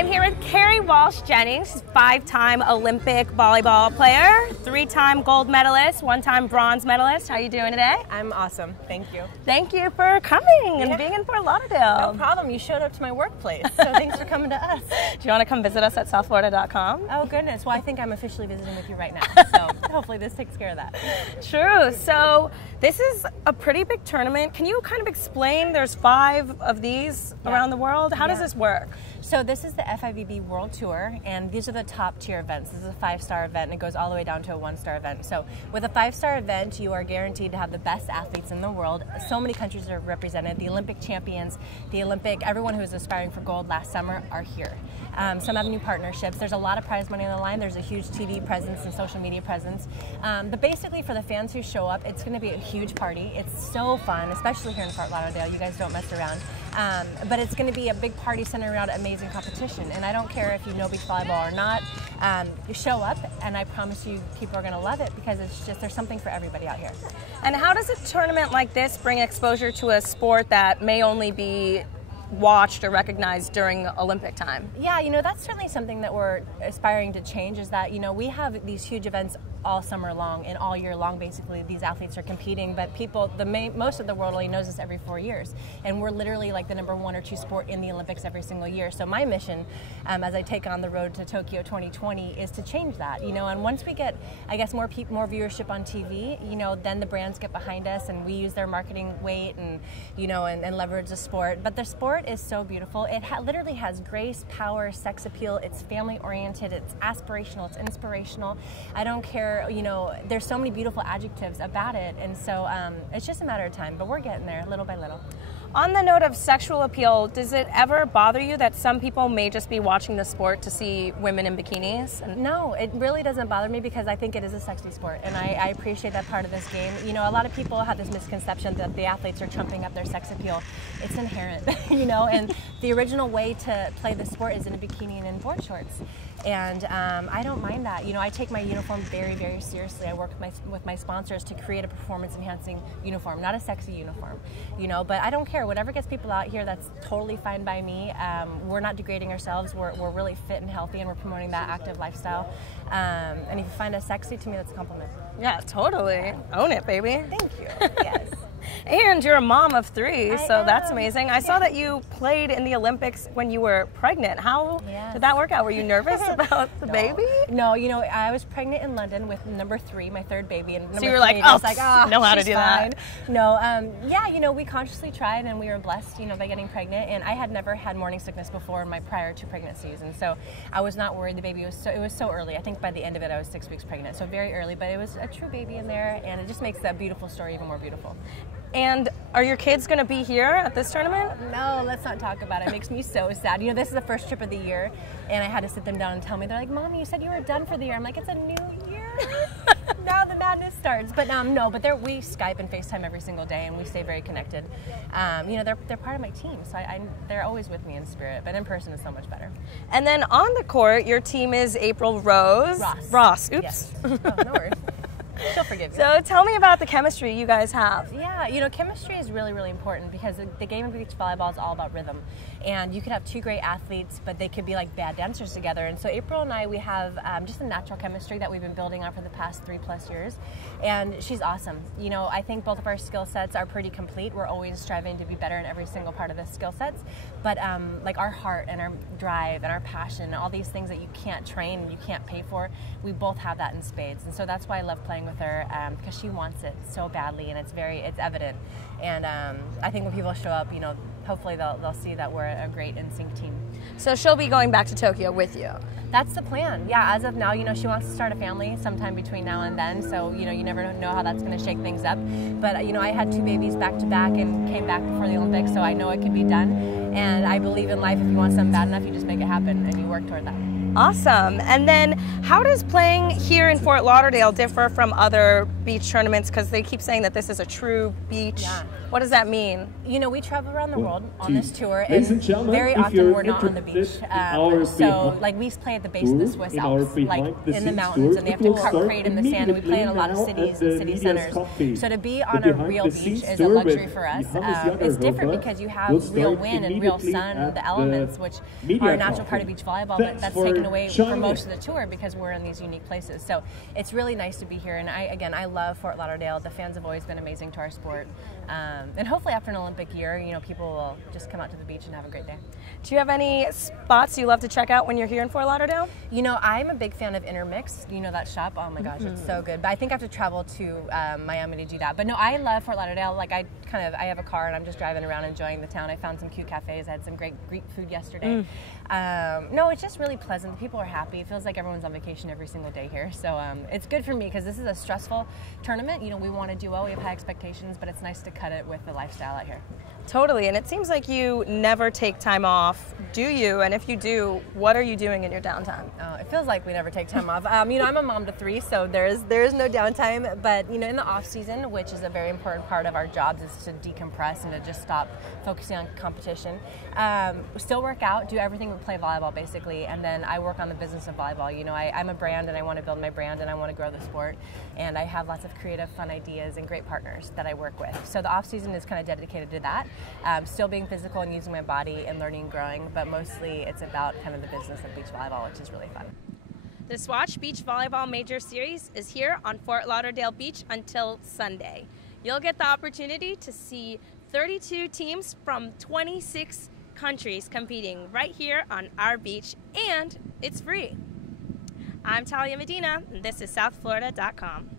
I'm here with Kerri Walsh-Jennings, 5-time Olympic volleyball player, 3-time gold medalist, 1-time bronze medalist. How are you doing today? I'm awesome. Thank you. Thank you for coming and being in Fort Lauderdale. No problem. You showed up to my workplace, so thanks for coming to us. Do you want to come visit us at southflorida.com? Oh, goodness. Well, I think I'm officially visiting with you right now, so hopefully this takes care of that. True. So this is a pretty big tournament. Can you kind of explain, there's 5 of these around the world? How does this work? So this is the FIVB World Tour, and these are the top tier events. This is a 5-star event, and it goes all the way down to a 1-star event. So with a 5-star event, you are guaranteed to have the best athletes in the world. So many countries are represented. The Olympic champions, everyone who was aspiring for gold last summer are here. Some have new partnerships. There's a lot of prize money on the line. There's a huge TV presence and social media presence. But basically for the fans who show up, it's going to be a huge party. It's so fun, especially here in Fort Lauderdale. You guys don't mess around. But it's going to be a big party centered around amazing competition. And I don't care if you know beach volleyball or not. You show up, and I promise you people are going to love it because it's just, there's something for everybody out here. And how does a tournament like this bring exposure to a sport that may only be watched or recognized during Olympic time? Yeah, that's certainly something that we're aspiring to change, is that, we have these huge events all summer long and all year long. Basically, these athletes are competing, but most of the world only knows us every 4 years, and we're literally like the #1 or 2 sport in the Olympics every single year. So my mission, as I take on the road to Tokyo 2020, is to change that. And once we get, I guess, more viewership on TV, then the brands get behind us, and we use their marketing weight and and leverage the sport. But the sport is so beautiful. It literally has grace, power, sex appeal. It's family oriented. It's aspirational. It's inspirational. I don't care. There's so many beautiful adjectives about it, and so it's just a matter of time, but we're getting there little by little. On the note of sexual appeal, does it ever bother you that some people may just be watching the sport to see women in bikinis? No, it really doesn't bother me because I think it is a sexy sport, and I appreciate that part of this game. A lot of people have this misconception that the athletes are trumping up their sex appeal. It's inherent, and the original way to play the sport is in a bikini and in board shorts. And I don't mind that. I take my uniform very, very seriously. I work with my sponsors to create a performance-enhancing uniform, not a sexy uniform. But I don't care. Whatever gets people out here, that's totally fine by me. We're not degrading ourselves. We're really fit and healthy, and we're promoting that active lifestyle. And if you find us sexy, to me, that's a compliment. Yeah, totally. Own it, baby. Thank you. Yes. And you're a mom of 3, so that's amazing. I saw that you played in the Olympics when you were pregnant. How did that work out? Were you nervous about the baby? No, I was pregnant in London with #3, my 3rd baby. And so you were like, know how to do that. No, we consciously tried, and we were blessed, by getting pregnant. And I had never had morning sickness before in my prior 2 pregnancies, and so I was not worried. The baby it was so early. I think by the end of it, I was 6 weeks pregnant, so very early. But it was a true baby in there, and it just makes that beautiful story even more beautiful. And are your kids going to be here at this tournament? No, let's not talk about it. It makes me so sad. This is the first trip of the year, and I had to sit them down and tell me. They're like, "Mommy, you said you were done for the year." I'm like, "It's a new year." Now the madness starts. But no, but we Skype and FaceTime every single day, and we stay very connected. They're part of my team, so they're always with me in spirit, but in person is so much better. And then on the court, your team is April Rose. Ross. Oops. Yes. Oh, no worries. She'll forgive you. So tell me about the chemistry you guys have. Yeah, chemistry is really, really important because the game of beach volleyball is all about rhythm. And you could have 2 great athletes, but they could be like bad dancers together. And so April and I, we have just a natural chemistry that we've been building on for the past 3+ years. And she's awesome. I think both of our skill sets are pretty complete. We're always striving to be better in every single part of the skill sets. But like our heart and our drive and our passion and all these things that you can't train and you can't pay for, we both have that in spades. And so that's why I love playing with her, because she wants it so badly, and it's evident. And I think when people show up, hopefully they'll see that we're a great in-sync team. So she'll be going back to Tokyo with you? That's the plan. Yeah, as of now, she wants to start a family sometime between now and then. So you never know how that's going to shake things up. But I had 2 babies back to back and came back before the Olympics, so I know it can be done. And I believe in life. If you want something bad enough, you just make it happen and you work toward that. Awesome. And then how does playing here in Fort Lauderdale differ from other beach tournaments? Because they keep saying that this is a true beach. Yeah. What does that mean? You know, we travel around the world on this tour, and very often we're not on the beach. So, like, we play at the base of the Swiss Alps, like in the mountains, and they have to cut crate in the sand, and we play in a lot of cities and city centers. So to be on a real beach is a luxury for us. It's different because you have real wind and real sun, the elements, which are a natural part of beach volleyball, but that's taken away for most of the tour because we're in these unique places. So it's really nice to be here, and I love Fort Lauderdale. The fans have always been amazing to our sport. And hopefully after an Olympic year, you know, people will just come out to the beach and have a great day. Do you have any spots you love to check out when you're here in Fort Lauderdale? You know, I'm a big fan of Intermix. You know that shop? Oh my gosh, it's so good. But I think I have to travel to Miami to do that. But no, I love Fort Lauderdale. Like I have a car and I'm just driving around enjoying the town. I found some cute cafes. I had some great Greek food yesterday. No, it's just really pleasant. The people are happy. It feels like everyone's on vacation every single day here. So it's good for me because this is a stressful tournament. You know, we want to do well. We have high expectations, but it's nice to cut it with the lifestyle out here. Totally, and it seems like you never take time off, do you? And if you do, what are you doing in your downtime? It feels like we never take time off. You know, I'm a mom to 3, so there is no downtime. But you know, in the off season, which is a very important part of our jobs, is to decompress and to just stop focusing on competition. Still work out, do everything but play volleyball basically, and then I work on the business of volleyball. You know, I'm a brand and I want to build my brand and I want to grow the sport, and I have lots of creative, fun ideas and great partners that I work with. So the off season is kind of dedicated to that. Still being physical and using my body and learning and growing, but mostly it's about kind of the business of beach volleyball, which is really fun. The Swatch Beach Volleyball Major Series is here on Fort Lauderdale Beach until Sunday. You'll get the opportunity to see 32 teams from 26 countries competing right here on our beach, and it's free. I'm Talia Medina, and this is SouthFlorida.com.